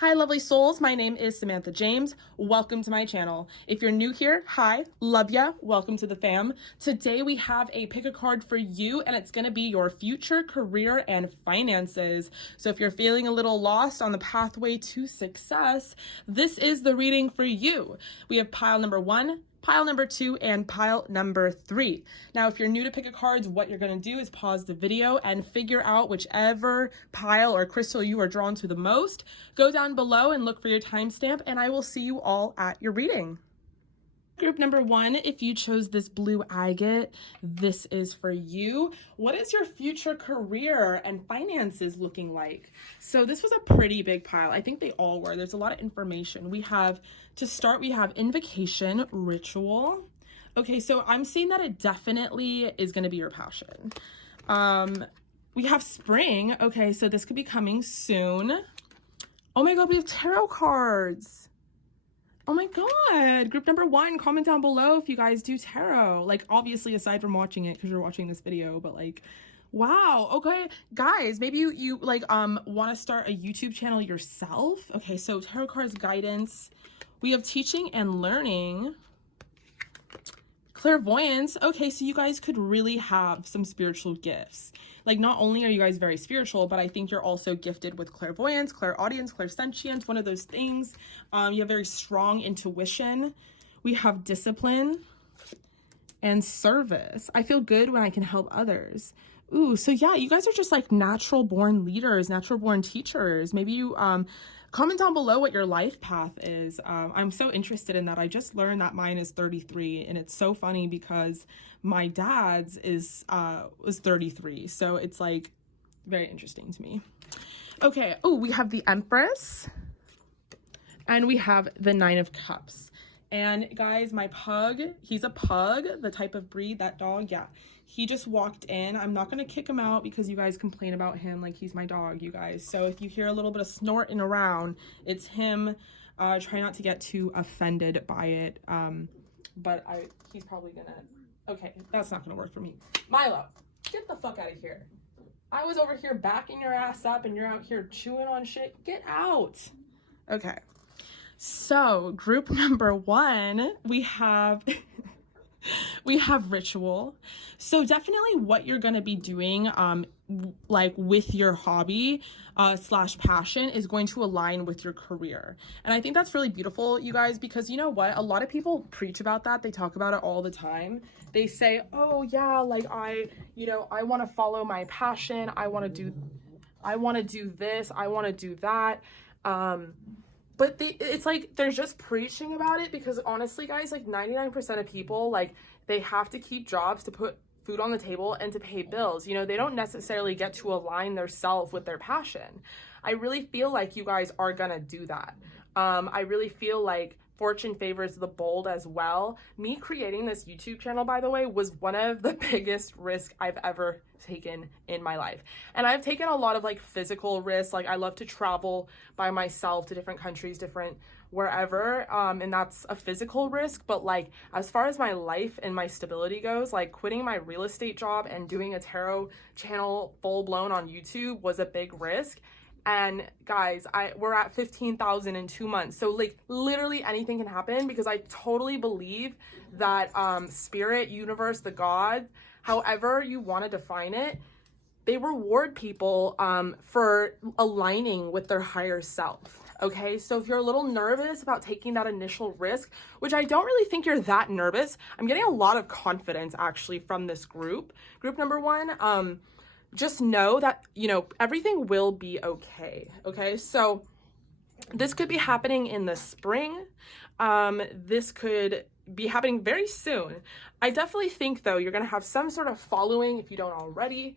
Hi lovely souls, my name is Samanthajamezz. Welcome to my channel. If you're new here, hi, love ya, welcome to the fam. Today we have a pick a card for you and it's gonna be your future career and finances. So if you're feeling a little lost on the pathway to success, this is the reading for you. We have pile number 1, pile number 2, and pile number 3. Now, if you're new to pick a cards, what you're going to do is pause the video and figure out whichever pile or crystal you are drawn to the most. Go down below and look for your timestamp, and I will see you all at your reading. Group number 1, if you chose this blue agate, this is for you. What is your future career and finances looking like? So this was a pretty big pile. I think they all were. There's a lot of information. We have, to start, we have invocation, ritual. Okay, so I'm seeing that it definitely is going to be your passion. We have spring. Okay, so this could be coming soon. Oh my God, we have tarot cards. Oh my God, group number 1, comment down below if you guys do tarot. Like, obviously, aside from watching it because you're watching this video, but like, wow, okay. Guys, maybe you like, want to start a YouTube channel yourself. Okay, so tarot cards, guidance. We have teaching and learning. Clairvoyance. Okay, so you guys could really have some spiritual gifts. Like, not only are you guys very spiritual, but I think you're also gifted with clairvoyance, clairaudience, clairsentience, one of those things. You have very strong intuition. We have discipline and service. I feel good when I can help others. Ooh, so yeah, you guys are just like natural born leaders, natural born teachers. Maybe you comment down below what your life path is. I'm so interested in that. I just learned that mine is 33, and it's so funny because my dad's was 33. So it's like very interesting to me. Okay. Oh, we have the Empress and we have the 9 of Cups. And guys, my pug, he's a pug, the type of breed, that dog, yeah. He just walked in. I'm not going to kick him out because you guys complain about him like he's my dog, you guys. So if you hear a little bit of snorting around, it's him. Try not to get too offended by it. But he's probably going to, okay, that's not going to work for me. Milo, get the fuck out of here. I was over here backing your ass up and you're out here chewing on shit. Get out. Okay. So group number 1, we have we have ritual. So definitely what you're going to be doing like with your hobby slash passion is going to align with your career. And I think that's really beautiful, you guys, because you know what? A lot of people preach about that. They talk about it all the time. They say, oh yeah, like I want to follow my passion. I want to do this. I want to do that. But it's like they're just preaching about it because honestly, guys, like 99% of people, like they have to keep jobs to put food on the table and to pay bills. You know, they don't necessarily get to align their self with their passion. I really feel like you guys are gonna do that. I really feel like fortune favors the bold as well. Me creating this YouTube channel, by the way, was one of the biggest risks I've ever taken in my life. And I've taken a lot of like physical risks. Like I love to travel by myself to different countries, different wherever. And that's a physical risk. But like, as far as my life and my stability goes, like quitting my real estate job and doing a tarot channel full blown on YouTube was a big risk. And guys, we're at 15,000 in 2 months. So like literally anything can happen because I totally believe that spirit, universe, the God, however you want to define it, they reward people for aligning with their higher self. Okay, so if you're a little nervous about taking that initial risk, which I don't really think you're that nervous, I'm getting a lot of confidence actually from this group number 1. Just know that, you know, everything will be okay. Okay, so this could be happening in the spring. This could be happening very soon. I definitely think, though, you're going to have some sort of following, if you don't already,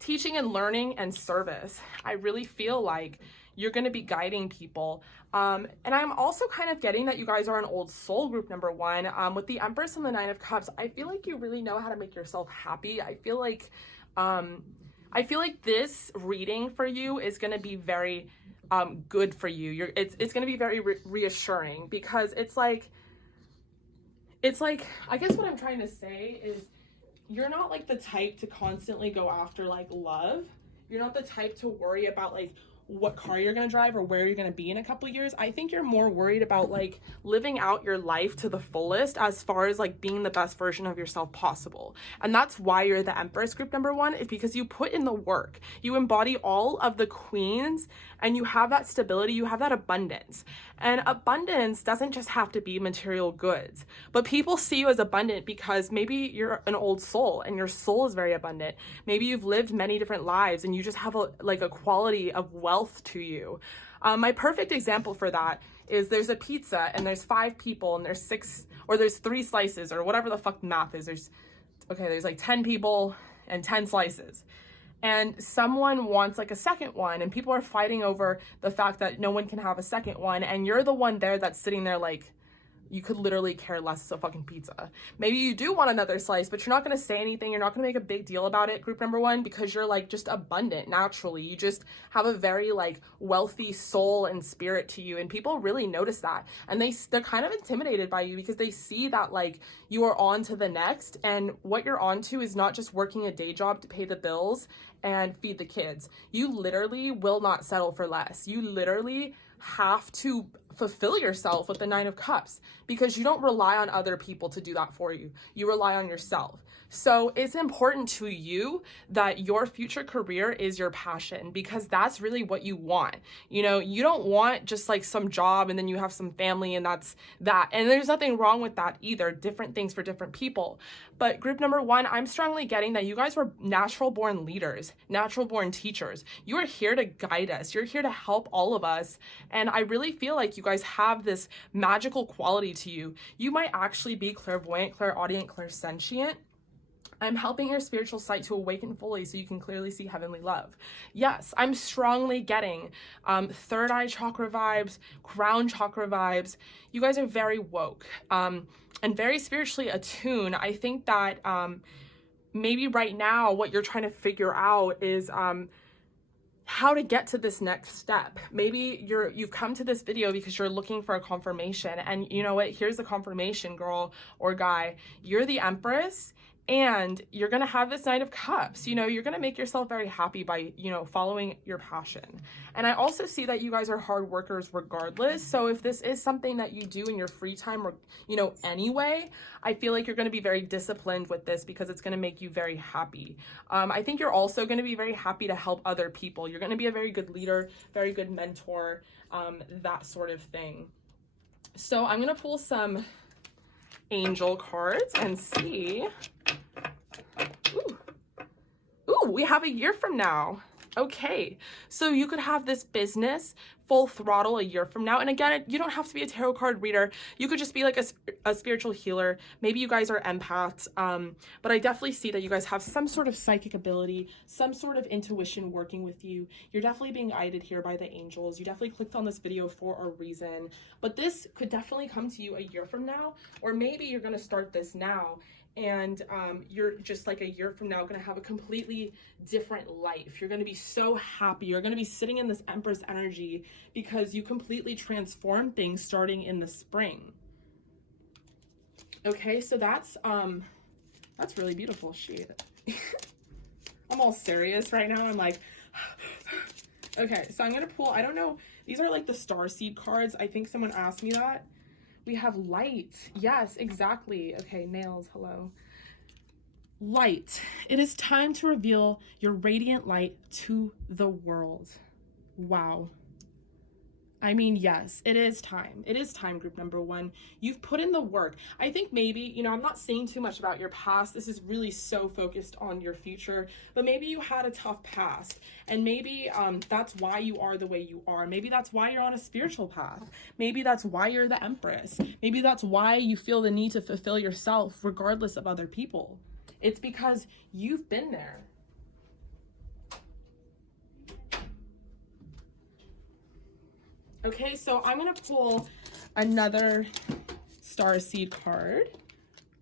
teaching and learning and service. I really feel like you're going to be guiding people. And I'm also kind of getting that you guys are an old soul, group number 1. With the Empress and the 9 of Cups, I feel like you really know how to make yourself happy. I feel like this reading for you is going to be very good for you. It's going to be very reassuring because it's like I guess what I'm trying to say is you're not like the type to constantly go after like love. You're not the type to worry about like what car you're going to drive or where you're going to be in a couple years. I think you're more worried about like living out your life to the fullest as far as like being the best version of yourself possible. And that's why you're the Empress, group number one, is because you put in the work. You embody all of the queens and you have that stability, you have that abundance. And abundance doesn't just have to be material goods, but people see you as abundant because maybe you're an old soul and your soul is very abundant. Maybe you've lived many different lives and you just have a quality of wealth to you. My perfect example for that is there's a pizza and there's 5 people and there's 6, or there's 3 slices or whatever the fuck math is. There's like 10 people and 10 slices. And someone wants like a second one and people are fighting over the fact that no one can have a second one. And you're the one there that's sitting there like, you could literally care less. It's a fucking pizza. Maybe you do want another slice, but you're not going to say anything. You're not going to make a big deal about it, group number one, because you're like just abundant naturally. You just have a very like wealthy soul and spirit to you. And people really notice that. And they're kind of intimidated by you because they see that like you are on to the next. And what you're on to is not just working a day job to pay the bills and feed the kids. You literally will not settle for less. You literally have to fulfill yourself with the 9 of Cups because you don't rely on other people to do that for you. You rely on yourself. So it's important to you that your future career is your passion because that's really what you want. You know, you don't want just like some job and then you have some family and that's that. And there's nothing wrong with that either. Different things for different people. But group number one, I'm strongly getting that you guys were natural born leaders, natural born teachers. You are here to guide us. You're here to help all of us. And I really feel like you guys have this magical quality to you. You might actually be clairvoyant, clairaudient, clairsentient. I'm helping your spiritual sight to awaken fully so you can clearly see heavenly love. Yes, I'm strongly getting third eye chakra vibes, crown chakra vibes. You guys are very woke and very spiritually attuned. I think that maybe right now what you're trying to figure out is how to get to this next step. Maybe you've come to this video because you're looking for a confirmation, and you know what? Here's the confirmation, girl or guy. You're the Empress. And you're going to have this 9 of Cups. You know, you're going to make yourself very happy by, you know, following your passion. And I also see that you guys are hard workers regardless. So if this is something that you do in your free time or, you know, anyway, I feel like you're going to be very disciplined with this because it's going to make you very happy. I think you're also going to be very happy to help other people. You're going to be a very good leader, very good mentor, that sort of thing. So I'm going to pull some angel cards and see. Ooh, we have a year from now. Okay, so you could have this business full throttle a year from now. And again, you don't have to be a tarot card reader. You could just be like a spiritual healer. Maybe you guys are empaths, but I definitely see that you guys have some sort of psychic ability, some sort of intuition working with you. You're definitely being guided here by the angels. You definitely clicked on this video for a reason, but this could definitely come to you a year from now, or maybe you're going to start this now. And you're just like a year from now going to have a completely different life. You're going to be so happy. You're going to be sitting in this Empress energy because you completely transform things starting in the spring. Okay, so that's really beautiful. Shit. I'm all serious right now. I'm like, okay, so I'm going to pull, I don't know. These are like the starseed cards. I think someone asked me that. We have light. Yes, exactly. Okay, nails, hello. Light. It is time to reveal your radiant light to the world. Wow. I mean, yes, it is time. It is time, group number one. You've put in the work. I think maybe, you know, I'm not saying too much about your past. This is really so focused on your future, but maybe you had a tough past, and maybe that's why you are the way you are. Maybe that's why you're on a spiritual path. Maybe that's why you're the Empress. Maybe that's why you feel the need to fulfill yourself regardless of other people. It's because you've been there. Okay, so I'm going to pull another starseed card.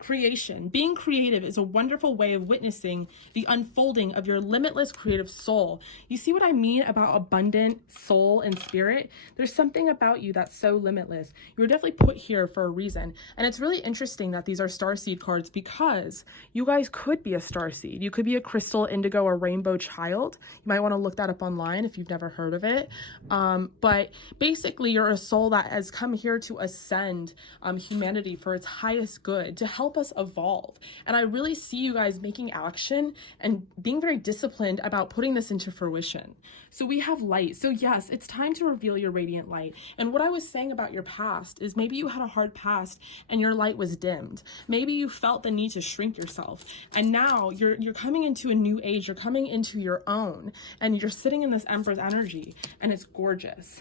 Creation. Being creative is a wonderful way of witnessing the unfolding of your limitless creative soul. You see what I mean about abundant soul and spirit? There's something about you that's so limitless. You were definitely put here for a reason. And it's really interesting that these are starseed cards because you guys could be a starseed. You could be a crystal, indigo, or rainbow child. You might want to look that up online if you've never heard of it. But basically, you're a soul that has come here to ascend humanity for its highest good, to help us evolve. And I really see you guys making action and being very disciplined about putting this into fruition. So we have light. So yes, it's time to reveal your radiant light. And what I was saying about your past is maybe you had a hard past and your light was dimmed. Maybe you felt the need to shrink yourself. And now you're coming into a new age. You're coming into your own. And you're sitting in this Empress energy. And it's gorgeous.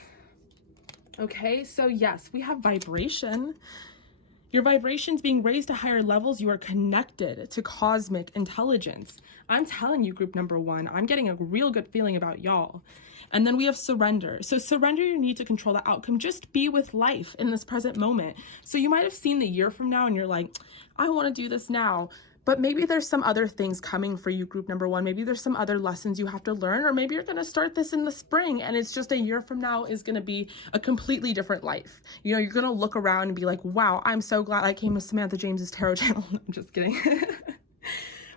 Okay, so yes, we have vibration. Your vibrations being raised to higher levels, you are connected to cosmic intelligence. I'm telling you, group number one, I'm getting a real good feeling about y'all. And then we have surrender. So surrender your need to control the outcome. Just be with life in this present moment. So you might have seen the year from now and you're like, I want to do this now. But maybe there's some other things coming for you, group number one. Maybe there's some other lessons you have to learn, or maybe you're going to start this in the spring and it's just a year from now is going to be a completely different life. You know, you're going to look around and be like, wow, I'm so glad I came to Samanthajamezz tarot channel. I'm just kidding.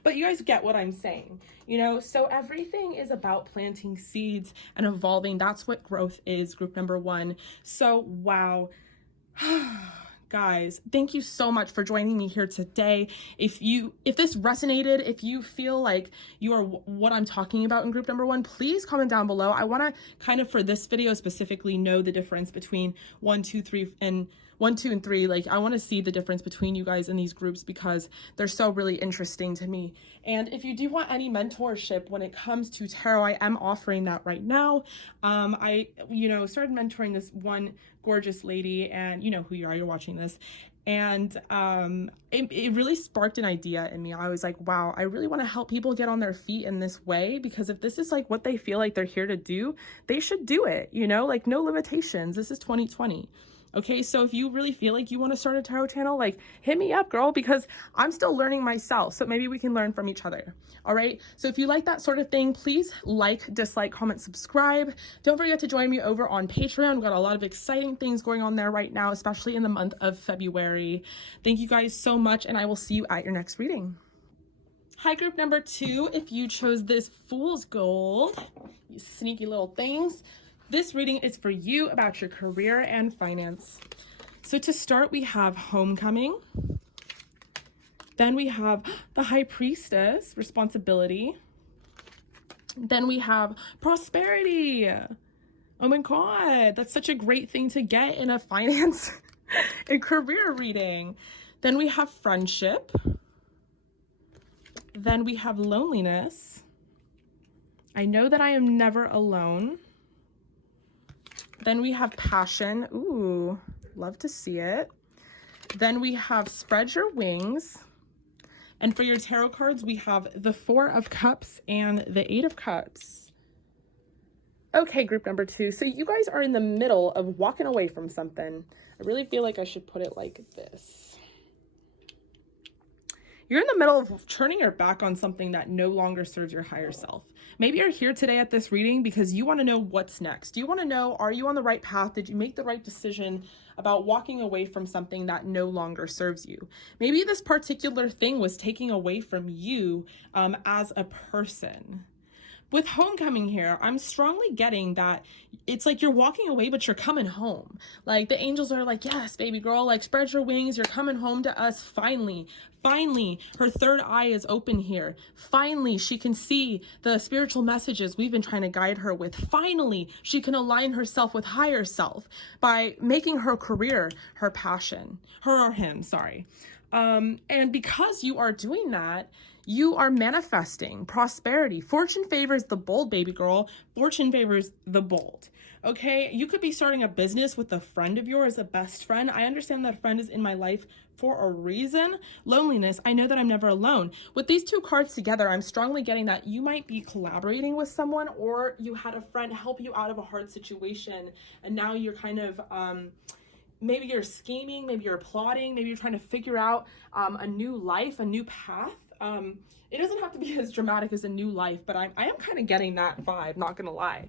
But you guys get what I'm saying, you know? So everything is about planting seeds and evolving. That's what growth is, group number one. So, wow. Guys, thank you so much for joining me here today. If this resonated, if you feel like you are what I'm talking about in group number one, please comment down below. I want to kind of, for this video specifically, know the difference between 1, 2, 3, and 1, 2, and 3. Like, I want to see the difference between you guys in these groups because they're so really interesting to me. And if you do want any mentorship when it comes to tarot, I am offering that right now. I started mentoring this one gorgeous lady, and you know who you are, you're watching this. And it really sparked an idea in me. I was like, wow, I really want to help people get on their feet in this way, because if this is like what they feel like they're here to do, they should do it, you know, like no limitations. This is 2020. Okay, so if you really feel like you want to start a tarot channel, like hit me up, girl, because I'm still learning myself. So maybe we can learn from each other. All right. So if you like that sort of thing, please like, dislike, comment, subscribe. Don't forget to join me over on Patreon. We've got a lot of exciting things going on there right now, especially in the month of February. Thank you guys so much, and I will see you at your next reading. Hi, group number two. If you chose this Fool's Gold, you sneaky little things, this reading is for you about your career and finance. So to start, we have Homecoming. Then we have the High Priestess, Responsibility. Then we have Prosperity. Oh my God, that's such a great thing to get in a finance and career reading. Then we have Friendship. Then we have Loneliness. I know that I am never alone. Then we have Passion. Ooh, love to see it. Then we have Spread Your Wings. And for your tarot cards, we have the 4 of Cups and the 8 of Cups. Okay, group number two. So you guys are in the middle of walking away from something. I really feel like I should put it like this. You're in the middle of turning your back on something that no longer serves your higher self. Maybe you're here today at this reading because you want to know what's next. You want to know, are you on the right path? Did you make the right decision about walking away from something that no longer serves you? Maybe this particular thing was taking away from you as a person. With Homecoming here, I'm strongly getting that it's like you're walking away, but you're coming home. Like the angels are like, yes, baby girl, like spread your wings. You're coming home to us. Finally, her third eye is open here. Finally, she can see the spiritual messages we've been trying to guide her with. Finally, she can align herself with higher self by making her career her passion, her or him, sorry. And because you are doing that, you are manifesting prosperity. Fortune favors the bold, baby girl. Fortune favors the bold. Okay, you could be starting a business with a friend of yours, a best friend. I understand that friend is in my life for a reason. Loneliness, I know that I'm never alone. With these two cards together, I'm strongly getting that you might be collaborating with someone, or you had a friend help you out of a hard situation, and now you're kind of maybe you're scheming, maybe you're plotting, maybe you're trying to figure out a new life, a new path. It doesn't have to be as dramatic as a new life, but I am kind of getting that vibe, not gonna lie.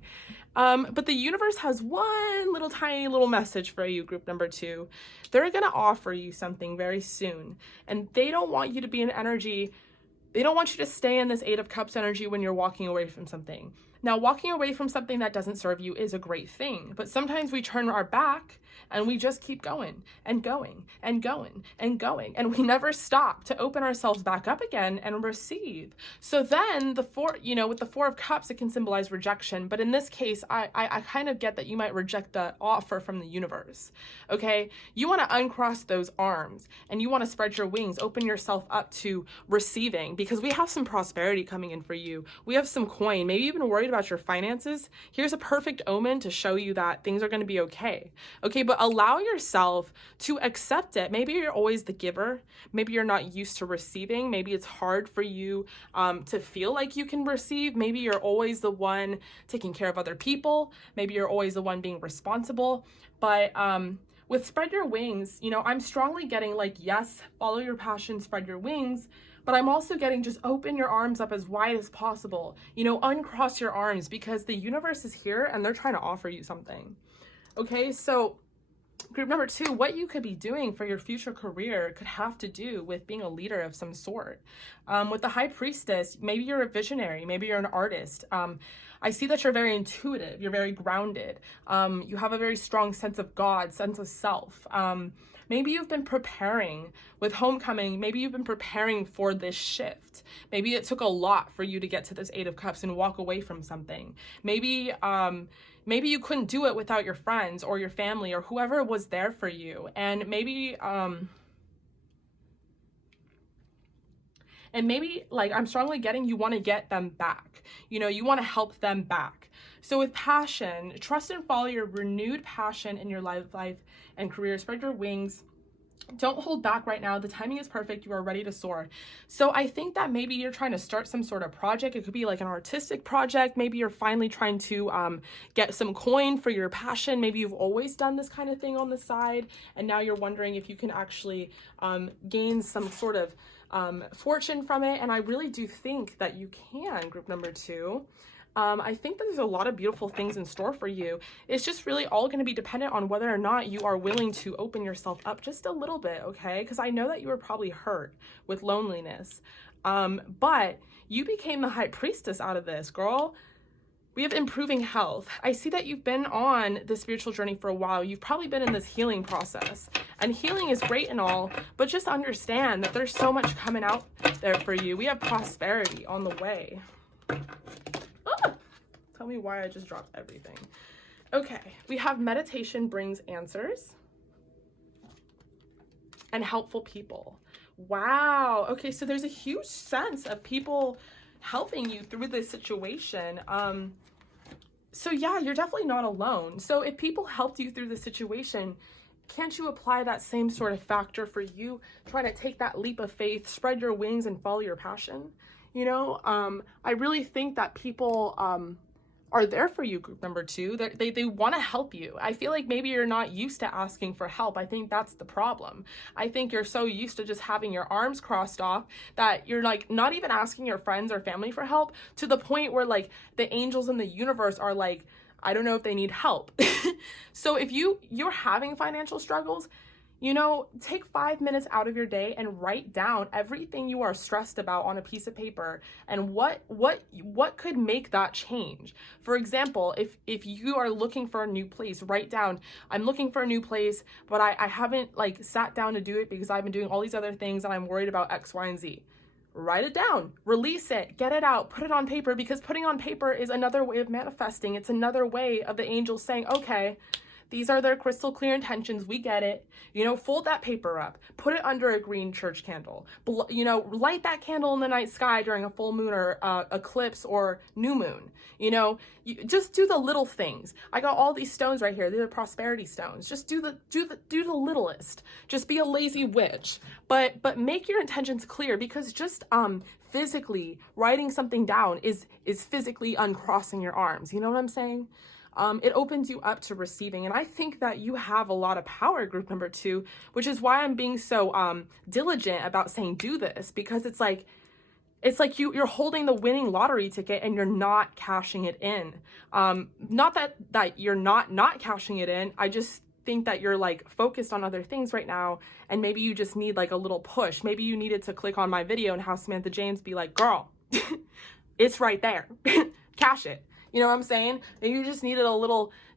But the universe has one little tiny little message for you, group number 2. They're gonna offer you something very soon, and they don't want you to be in energy. They don't want you to stay in this 8 of Cups energy when you're walking away from something. Now, walking away from something that doesn't serve you is a great thing, but sometimes we turn our back and we just keep going and going and going and going, and we never stop to open ourselves back up again and receive. So then the 4, with the 4 of Cups, it can symbolize rejection, but in this case, I kind of get that you might reject the offer from the universe, okay? You want to uncross those arms and you want to spread your wings, open yourself up to receiving, because we have some prosperity coming in for you. We have some coin. Maybe you've been worried about your finances. Here's a perfect omen to show you that things are going to be okay. Okay, but allow yourself to accept it. Maybe you're always the giver. Maybe you're not used to receiving. Maybe it's hard for you to feel like you can receive. Maybe you're always the one taking care of other people. Maybe you're always the one being responsible. But with spread your wings, I'm strongly getting like, yes, follow your passion, spread your wings. But I'm also getting just open your arms up as wide as possible. Uncross your arms, because the universe is here and they're trying to offer you something. Okay, so group number 2, what you could be doing for your future career could have to do with being a leader of some sort. With the High Priestess, maybe you're a visionary, maybe you're an artist. I see that you're very intuitive, you're very grounded. You have a very strong sense of God, sense of self. Maybe you've been preparing with homecoming. Maybe you've been preparing for this shift. Maybe it took a lot for you to get to this 8 of Cups and walk away from something. Maybe you couldn't do it without your friends or your family or whoever was there for you. And maybe like I'm strongly getting you want to get them back. You want to help them back. So with passion, trust and follow your renewed passion in your life and career. Spread your wings. Don't hold back right now. The timing is perfect. You are ready to soar. So I think that maybe you're trying to start some sort of project. It could be like an artistic project. Maybe you're finally trying to get some coin for your passion. Maybe you've always done this kind of thing on the side, and now you're wondering if you can actually gain some sort of fortune from it. And I really do think that you can, group number 2. I think that there's a lot of beautiful things in store for you. It's just really all going to be dependent on whether or not you are willing to open yourself up just a little bit, okay? Because I know that you were probably hurt with loneliness. But you became the High Priestess out of this, girl. We have improving health. I see that you've been on the spiritual journey for a while. You've probably been in this healing process. And healing is great and all, but just understand that there's so much coming out there for you. We have prosperity on the way. Tell me why I just dropped everything. Okay, we have meditation brings answers and helpful people. Wow. Okay, so there's a huge sense of people helping you through this situation. So yeah, you're definitely not alone. So if people helped you through the situation, can't you apply that same sort of factor for you trying to take that leap of faith, spread your wings and follow your passion? I really think that people are there for you, group number 2. They want to help you. I feel like maybe you're not used to asking for help. I think that's the problem. I think you're so used to just having your arms crossed off that you're like not even asking your friends or family for help, to the point where like the angels in the universe are like, I don't know if they need help. So if you're having financial struggles, take 5 minutes out of your day and write down everything you are stressed about on a piece of paper and what could make that change. For example, if you are looking for a new place, write down, I'm looking for a new place, but I haven't like sat down to do it because I've been doing all these other things and I'm worried about X, Y, and Z. Write it down, release it, get it out, put it on paper, because putting on paper is another way of manifesting. It's another way of the angels saying, okay, these are their crystal clear intentions. We get it. Fold that paper up, put it under a green church candle, light that candle in the night sky during a full moon or eclipse or new moon. You just do the little things. I got all these stones right here. These are prosperity stones. Just do the littlest. Just be a lazy witch, but make your intentions clear, because just physically writing something down is physically uncrossing your arms. You know what I'm saying? it opens you up to receiving. And I think that you have a lot of power, group number 2, which is why I'm being so diligent about saying do this, because it's like you're holding the winning lottery ticket and you're not cashing it in. Not that you're not cashing it in. I just think that you're like focused on other things right now, and maybe you just need like a little push. Maybe you needed to click on my video and have Samanthajamezz be like, girl, it's right there. Cash it. You know what I'm saying? Maybe you just needed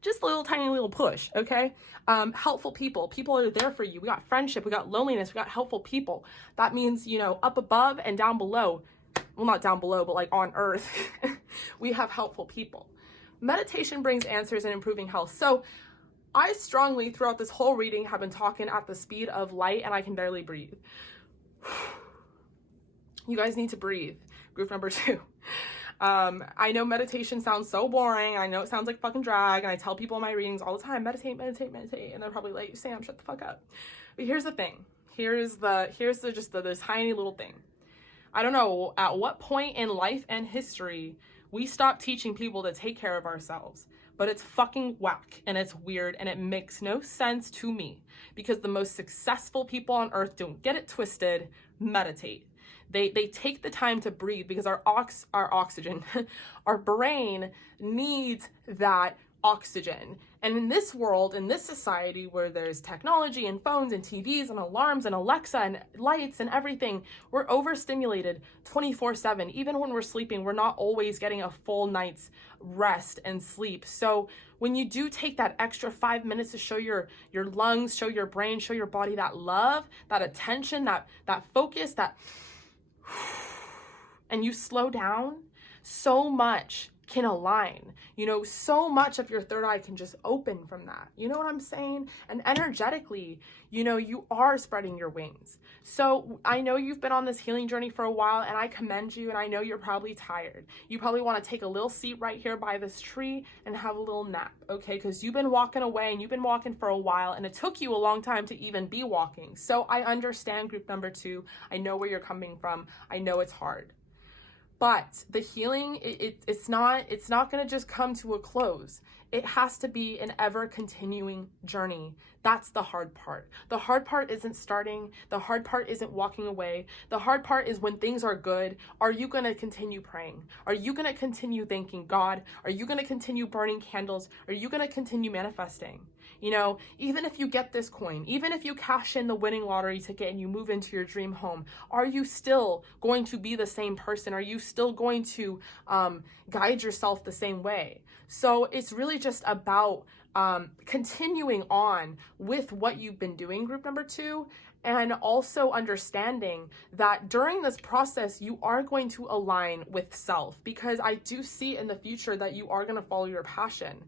just a little tiny little push, okay? Helpful people. People are there for you. We got friendship, we got loneliness, we got helpful people. That means, you know, up above and down below. Well, not down below, but like on earth, we have helpful people. Meditation brings answers and improving health. So I strongly, throughout this whole reading, have been talking at the speed of light, and I can barely breathe. You guys need to breathe. Group number 2. I know meditation sounds so boring. I know it sounds like fucking drag, and I tell people in my readings all the time, meditate, meditate, meditate, and they're probably like, Sam, shut the fuck up. But here's the thing. Here's the tiny little thing. I don't know at what point in life and history we stop teaching people to take care of ourselves, but it's fucking whack and it's weird and it makes no sense to me, because the most successful people on earth, don't get it twisted, meditate. They take the time to breathe, because our oxygen, our brain needs that oxygen. And in this world, in this society where there's technology and phones and TVs and alarms and Alexa and lights and everything, we're overstimulated 24/7. Even when we're sleeping, we're not always getting a full night's rest and sleep. So when you do take that extra 5 minutes to show your lungs, show your brain, show your body that love, that attention, that focus, and you slow down, so much can align. You know, so much of your third eye can just open from that. You know what I'm saying? And energetically, you know, you are spreading your wings. So I know you've been on this healing journey for a while, and I commend you, and I know you're probably tired. You probably want to take a little seat right here by this tree and have a little nap, okay? Because you've been walking away, and you've been walking for a while, and it took you a long time to even be walking. So I understand, group number 2. I know where you're coming from. I know it's hard. But the healing, it's not going to just come to a close. It has to be an ever continuing journey. That's the hard part. The hard part isn't starting. The hard part isn't walking away. The hard part is when things are good, are you going to continue praying? Are you going to continue thanking God? Are you going to continue burning candles? Are you going to continue manifesting? You know, even if you get this coin, even if you cash in the winning lottery ticket and you move into your dream home, are you still going to be the same person? Are you still going to guide yourself the same way? So it's really just about continuing on with what you've been doing, group number 2, and also understanding that during this process, you are going to align with self, because I do see in the future that you are going to follow your passion.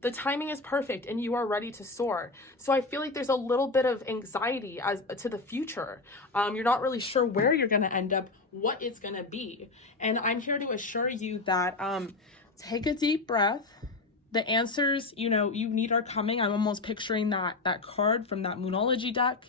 The timing is perfect and you are ready to soar. So I feel like there's a little bit of anxiety as to the future. You're not really sure where you're going to end up, what it's going to be. And I'm here to assure you that take a deep breath. The answers, you know, you need are coming. I'm almost picturing that card from that Moonology deck.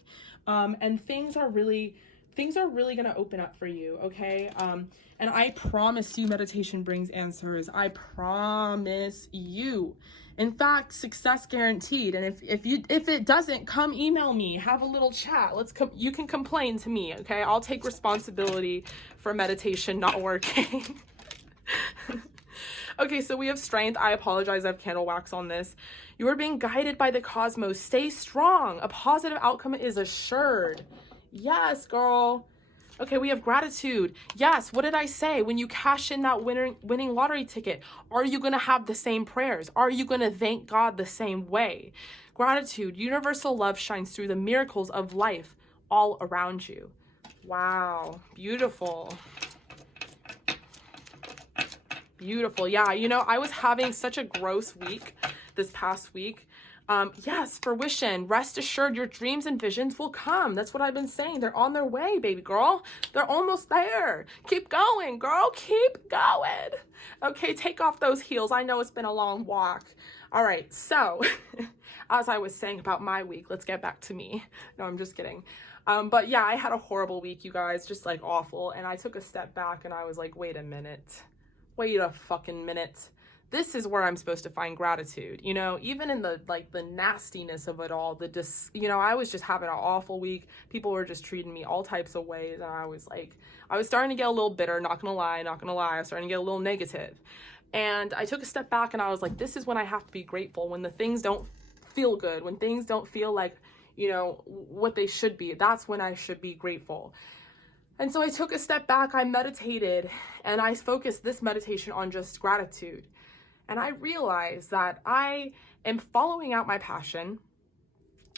And things are really going to open up for you, okay? And I promise you meditation brings answers. I promise you. In fact, success guaranteed. And if it doesn't, come email me, have a little chat. You can complain to me, okay? I'll take responsibility for meditation not working. Okay, so we have strength. I apologize, I have candle wax on this. You are being guided by the cosmos. Stay strong. A positive outcome is assured. Yes, girl. Okay, we have gratitude. Yes, what did I say? When you cash in that winning lottery ticket, are you going to have the same prayers? Are you going to thank God the same way? Gratitude. Universal love shines through the miracles of life all around you. Wow. Beautiful. Beautiful. Yeah, you know, I was having such a gross week this past week. Yes, fruition. Rest assured, your dreams and visions will come. That's what I've been saying. They're on their way, baby girl. They're almost there. Keep going, girl. Keep going. Okay, take off those heels. I know it's been a long walk. All right, so as I was saying about my week, let's get back to me. No, I'm just kidding. But yeah, I had a horrible week, you guys, just like awful. And I took a step back and I was like, wait a minute. Wait a fucking minute. this is where I'm supposed to find gratitude, you know, even in the nastiness of it all, you know, I was just having an awful week. People were just treating me all types of ways, and I was starting to get a little bitter, not gonna lie, I was starting to get a little negative. And I took a step back and I was like, this is when I have to be grateful, when the things don't feel good, when things don't feel like, you know, what they should be. That's when I should be grateful. And so I took a step back, I meditated, and I focused this meditation on just gratitude. And I realized that I am following out my passion.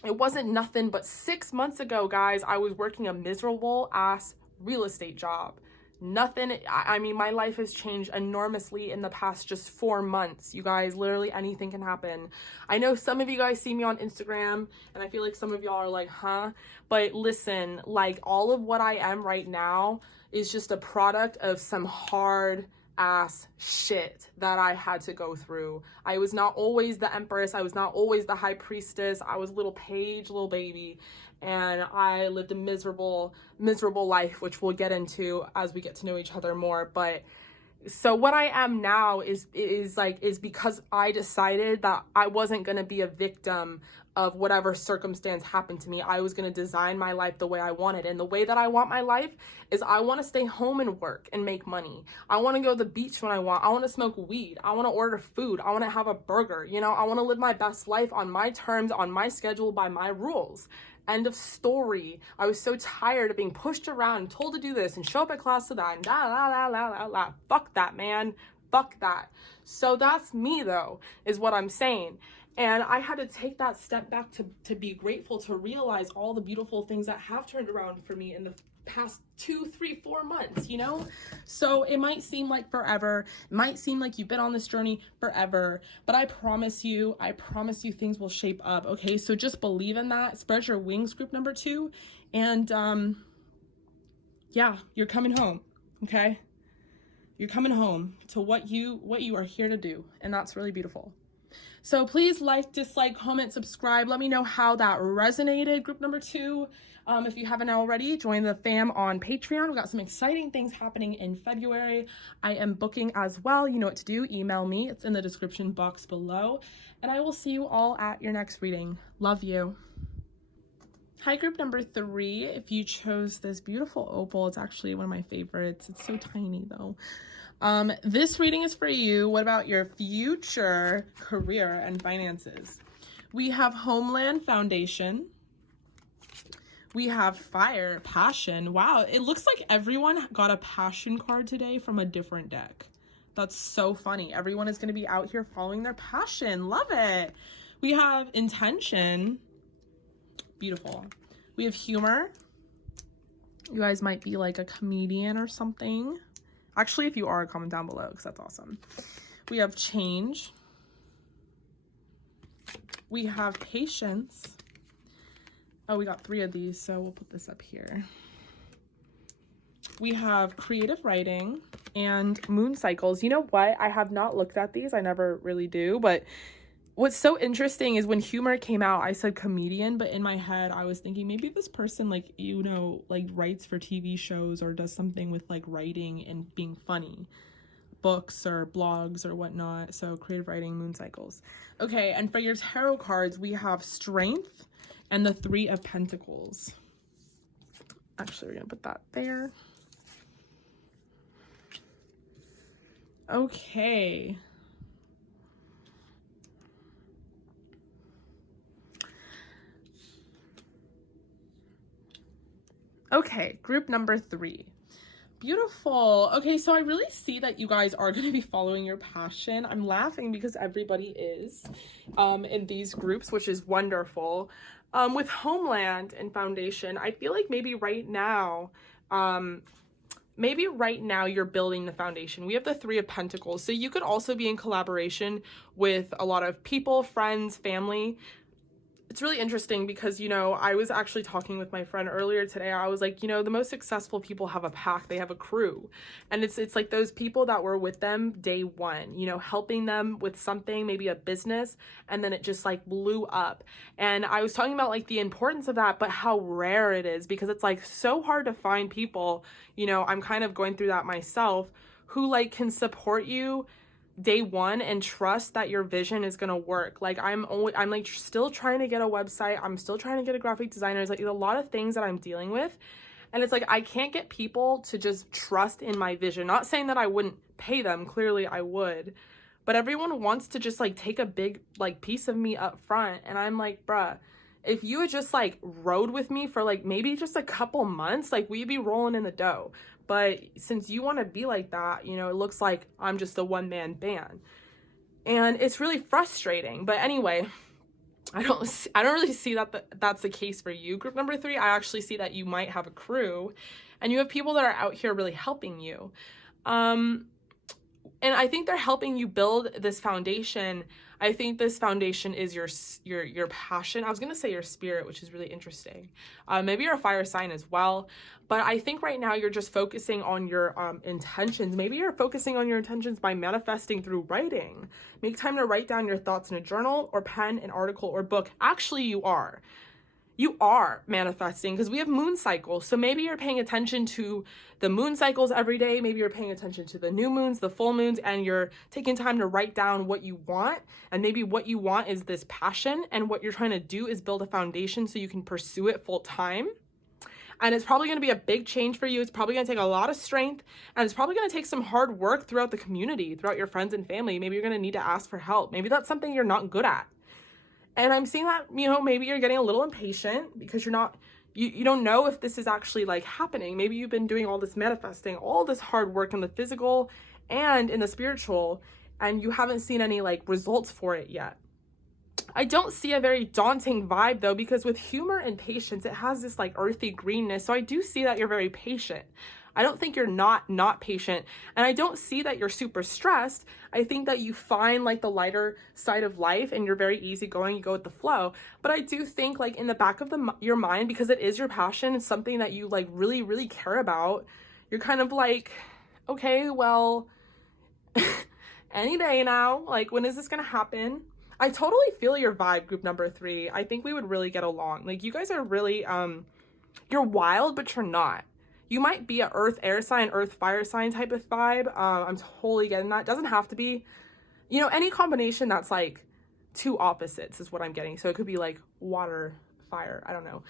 It wasn't nothing but 6 months ago, guys, I was working a miserable ass real estate job. Nothing, I mean, my life has changed enormously in the past just 4 months. You guys, literally anything can happen. I know some of you guys see me on Instagram, and I feel like some of y'all are like, huh? But listen, like, all of what I am right now is just a product of some hard ass shit that I had to go through. I was not always the empress. I was not always the high priestess. I was little page, little baby. And I lived a miserable life, which we'll get into as we get to know each other more. But so what I am now is because I decided that I wasn't going to be a victim of whatever circumstance happened to me. I was going to design my life the way I wanted. And the way that I want my life is I want to stay home and work and make money. I want to go to the beach when I want. I want to smoke weed. I want to order food. I want to have a burger. You know, I want to live my best life on my terms, on my schedule, by my rules. End of story. I was so tired of being pushed around and told to do this and show up at class to that and la. Fuck that, man. Fuck that. So that's me, though, is what I'm saying. And I had to take that step back to be grateful, to realize all the beautiful things that have turned around for me in the past 2, 3, 4 months, you know? So it might seem like forever. It might seem like you've been on this journey forever, but I promise you things will shape up, okay? So just believe in that. Spread your wings, group number 2. And yeah, you're coming home, okay? You're coming home to what you are here to do, and that's really beautiful. So please like, dislike, comment, subscribe. Let me know how that resonated, group number 2. If you haven't already, join the fam on Patreon. We've got some exciting things happening in February. I am booking as well. You know what to do. Email me. It's in the description box below. And I will see you all at your next reading. Love you. Hi, group number 3. If you chose this beautiful opal, it's actually one of my favorites. It's so tiny, though. This reading is for you. What about your future career and finances? We have Homeland Foundation. We have Fire, Passion. Wow, it looks like everyone got a passion card today from a different deck. That's so funny. Everyone is going to be out here following their passion. Love it. We have Intention. Beautiful. We have Humor. You guys might be like a comedian or something. Actually, if you are, comment down below because that's awesome. We have Change. We have Patience. Oh, we got 3 of these, so we'll put this up here. We have Creative Writing and Moon Cycles. You know what? I have not looked at these. I never really do, but what's so interesting is when Humor came out, I said comedian, but in my head, I was thinking maybe this person, like, you know, like writes for TV shows or does something with like writing and being funny. Books or blogs or whatnot. So Creative Writing, Moon Cycles. Okay, and for your tarot cards, we have Strength and the 3 of Pentacles. Actually, we're gonna put that there. Okay. Okay, group number 3. Beautiful. Okay, so I really see that you guys are going to be following your passion. I'm laughing because everybody is in these groups, which is wonderful. With Homeland and Foundation, I feel like maybe right now you're building the foundation. We have the 3 of Pentacles. So you could also be in collaboration with a lot of people, friends, family. It's really interesting because, you know, I was actually talking with my friend earlier today. I was like, you know, the most successful people have a pack, they have a crew. And it's like those people that were with them day one, you know, helping them with something, maybe a business, and then it just like blew up. And I was talking about like the importance of that, but how rare it is because it's like so hard to find people, you know, I'm kind of going through that myself, who like can support you day one and trust that your vision is going to work. Like I'm like still trying to get a website. I'm still trying to get a graphic designer. It's like a lot of things that I'm dealing with. And it's like, I can't get people to just trust in my vision. Not saying that I wouldn't pay them. Clearly I would. But everyone wants to just like take a big like piece of me up front. And I'm like, bruh, if you had just like rode with me for like maybe just a couple months, like we'd be rolling in the dough. But since you want to be like that, you know, it looks like I'm just a one-man band. And it's really frustrating. But anyway, I don't really see that that's the case for you, group number 3. I actually see that you might have a crew and you have people that are out here really helping you. And I think they're helping you build this foundation. I think this foundation is your passion. I was going to say your spirit, which is really interesting. Maybe you're a fire sign as well. But I think right now you're just focusing on your intentions. Maybe you're focusing on your intentions by manifesting through writing. Make time to write down your thoughts in a journal or pen, an article or book. Actually, you are. You are manifesting because we have moon cycles. So maybe you're paying attention to the moon cycles every day. Maybe you're paying attention to the new moons, the full moons, and you're taking time to write down what you want. And maybe what you want is this passion. And what you're trying to do is build a foundation so you can pursue it full time. And it's probably going to be a big change for you. It's probably going to take a lot of strength. And it's probably going to take some hard work throughout the community, throughout your friends and family. Maybe you're going to need to ask for help. Maybe that's something you're not good at. And I'm seeing that, you know, maybe you're getting a little impatient because you don't know if this is actually like happening. Maybe you've been doing all this manifesting, all this hard work in the physical and in the spiritual, and you haven't seen any like results for it yet. I don't see a very daunting vibe though, because with humor and patience, it has this like earthy greenness. So I do see that you're very patient. I don't think you're not patient. And I don't see that you're super stressed. I think that you find like the lighter side of life and you're very easygoing, you go with the flow. But I do think like in the back of your mind, because it is your passion, it's something that you like really, really care about. You're kind of like, okay, well, any day now, like when is this going to happen? I totally feel your vibe, group number 3. I think we would really get along. Like you guys are really, you're wild, but you're not. You might be a earth, air sign, earth, fire sign type of vibe. I'm totally getting that. Doesn't have to be, you know, any combination that's like two opposites is what I'm getting. So it could be like water, fire, I don't know.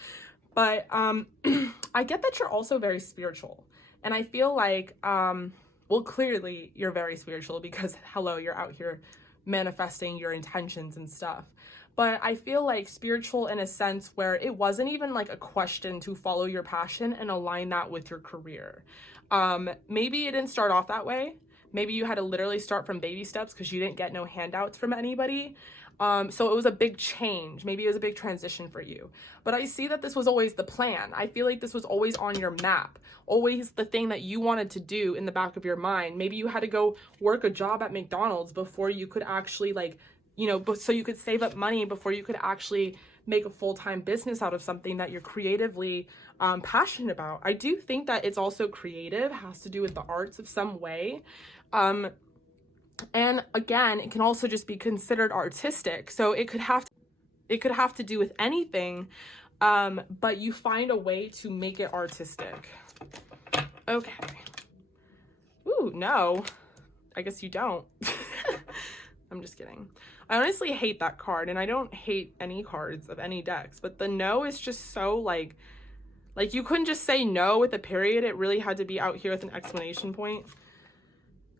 But I get that you're also very spiritual. And I feel like, well, clearly you're very spiritual because hello, you're out here manifesting your intentions and stuff. But I feel like spiritual in a sense where it wasn't even like a question to follow your passion and align that with your career. Maybe it didn't start off that way. Maybe you had to literally start from baby steps because you didn't get no handouts from anybody. So it was a big change. Maybe it was a big transition for you. But I see that this was always the plan. I feel like this was always on your map, always the thing that you wanted to do in the back of your mind. Maybe you had to go work a job at McDonald's before you could actually like, you know, so you could save up money before you could actually make a full-time business out of something that you're creatively passionate about. I do think that it's also creative, has to do with the arts of some way. And again, it can also just be considered artistic. So it could have to do with anything, but you find a way to make it artistic. Okay. Ooh, no. I guess you don't. I'm just kidding. I honestly hate that card, and I don't hate any cards of any decks, but the no is just so like you couldn't just say no with a period. It really had to be out here with an exclamation point.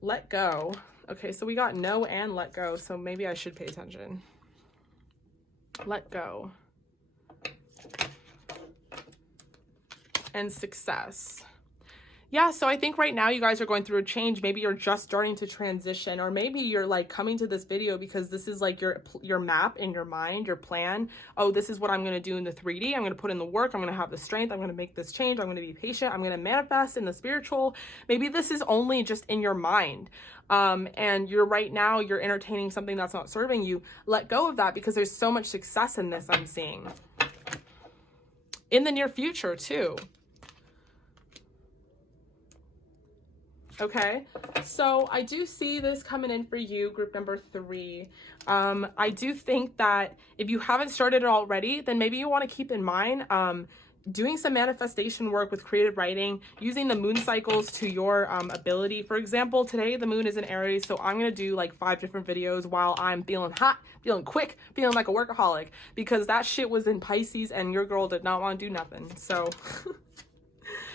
Let go. Okay, so we got no and let go, so maybe I should pay attention. Let go. And success. Yeah, so I think right now you guys are going through a change. Maybe you're just starting to transition, or maybe you're like coming to this video because this is like your map in your mind, your plan. Oh, this is what I'm going to do in the 3D. I'm going to put in the work. I'm going to have the strength. I'm going to make this change. I'm going to be patient. I'm going to manifest in the spiritual. Maybe this is only just in your mind. And right now you're entertaining something that's not serving you. Let go of that because there's so much success in this I'm seeing. In the near future too. Okay, so I do see this coming in for you, group number 3. I do think that if you haven't started it already, then maybe you want to keep in mind, doing some manifestation work with creative writing, using the moon cycles to your ability. For example, today the moon is in Aries, so I'm going to do like 5 different videos while I'm feeling hot, feeling quick, feeling like a workaholic, because that shit was in Pisces and your girl did not want to do nothing. So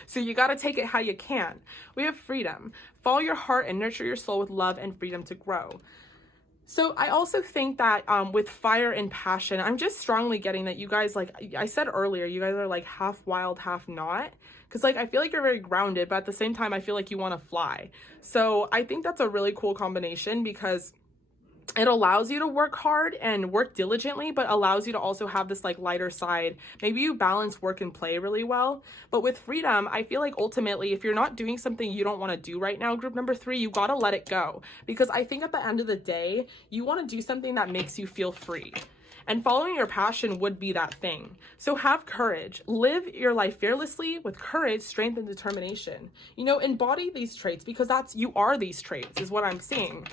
so you got to take it how you can. We have freedom. Follow your heart and nurture your soul with love and freedom to grow. So I also think that with fire and passion, I'm just strongly getting that you guys, like I said earlier, you guys are like half wild, half not. Because like I feel like you're very grounded, but at the same time, I feel like you want to fly. So I think that's a really cool combination, because it allows you to work hard and work diligently, but allows you to also have this like lighter side. Maybe you balance work and play really well. But with freedom, I feel like ultimately, if you're not doing something you don't want to do right now, group number 3, you got to let it go. Because I think at the end of the day, you want to do something that makes you feel free. And following your passion would be that thing. So have courage. Live your life fearlessly with courage, strength, and determination. You know, embody these traits, because you are these traits is what I'm seeing.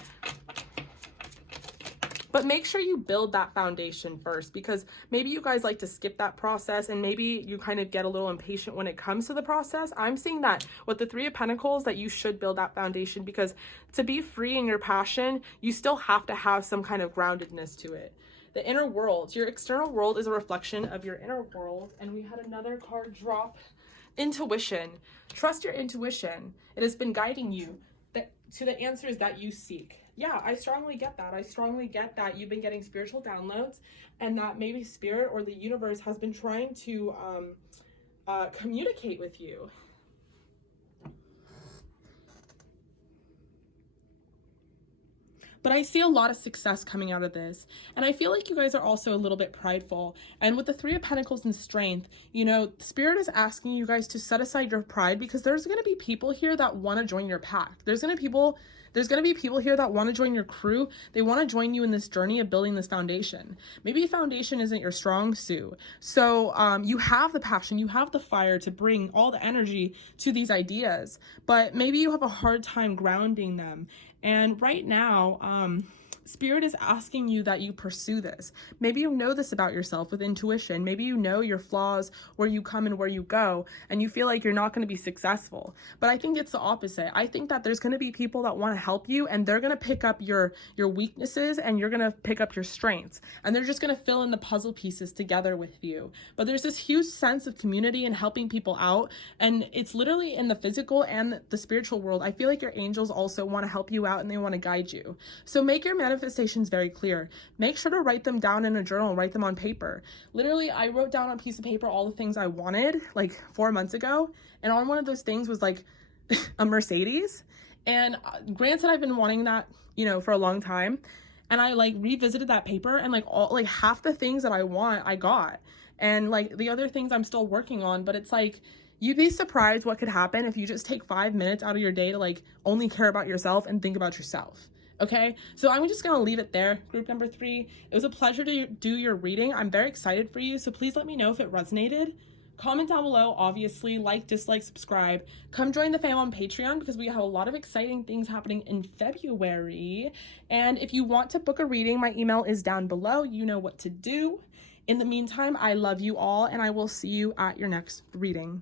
But make sure you build that foundation first, because maybe you guys like to skip that process and maybe you kind of get a little impatient when it comes to the process. I'm seeing that with the 3 of Pentacles, that you should build that foundation, because to be free in your passion, you still have to have some kind of groundedness to it. The inner world, your external world is a reflection of your inner world. And we had another card drop. Intuition. Trust your intuition. It has been guiding you to the answers that you seek. Yeah, I strongly get that. I strongly get that you've been getting spiritual downloads, and that maybe spirit or the universe has been trying to communicate with you. But I see a lot of success coming out of this. And I feel like you guys are also a little bit prideful. And with the 3 of Pentacles and strength, you know, Spirit is asking you guys to set aside your pride, because there's going to be people here that want to join your pack. There's going to be people here that want to join your crew. They want to join you in this journey of building this foundation. Maybe foundation isn't your strong suit. So you have the passion, you have the fire to bring all the energy to these ideas, but maybe you have a hard time grounding them. And right now, Spirit is asking you that you pursue this. Maybe you know this about yourself with intuition. Maybe you know your flaws, where you come and where you go, and you feel like you're not going to be successful. But I think it's the opposite. I think that there's going to be people that want to help you, and they're going to pick up your weaknesses, and you're going to pick up your strengths. And they're just going to fill in the puzzle pieces together with you. But there's this huge sense of community and helping people out. And it's literally in the physical and the spiritual world. I feel like your angels also want to help you out, and they want to guide you. So make your manifestations very clear. Make sure to write them down in a journal, write them on paper. Literally, I wrote down on a piece of paper all the things I wanted like 4 months ago. And on one of those things was like a Mercedes. And granted, I've been wanting that, you know, for a long time. And I like revisited that paper, and like half the things that I want, I got. And like the other things I'm still working on, but it's like, you'd be surprised what could happen if you just take 5 minutes out of your day to like only care about yourself and think about yourself. Okay, so I'm just gonna leave it there, group number 3. It was a pleasure to do your reading. I'm very excited for you, so please let me know if it resonated. Comment down below, obviously, like, dislike, subscribe. Come join the fam on Patreon, because we have a lot of exciting things happening in February. And if you want to book a reading, my email is down below. You know what to do. In the meantime, I love you all, and I will see you at your next reading.